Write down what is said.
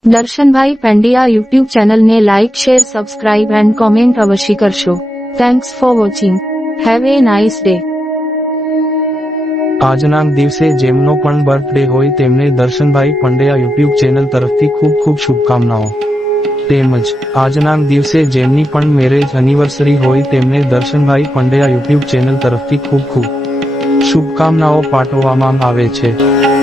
Darshanbhai Pandya YouTube ચેનલને like share subscribe and comment અવશ્ય કરશો. Thanks for watching. Have a nice day. આજના દિવસે જેમનો પણ બર્થડે હોય તેમને દર્શનભાઈ પંડ્યા યુટ્યુબ ચેનલ તરફથી ખૂબ ખૂબ શુભકામનાઓ. તેમજ આજના દિવસે જેમની પણ મેરેજ એનિવર્સરી હોય તેમને દર્શનભાઈ પંડ્યા યુટ્યુબ ચેનલ તરફથી ખૂબ ખૂબ શુભકામનાઓ પાઠવવામાં આવે છે.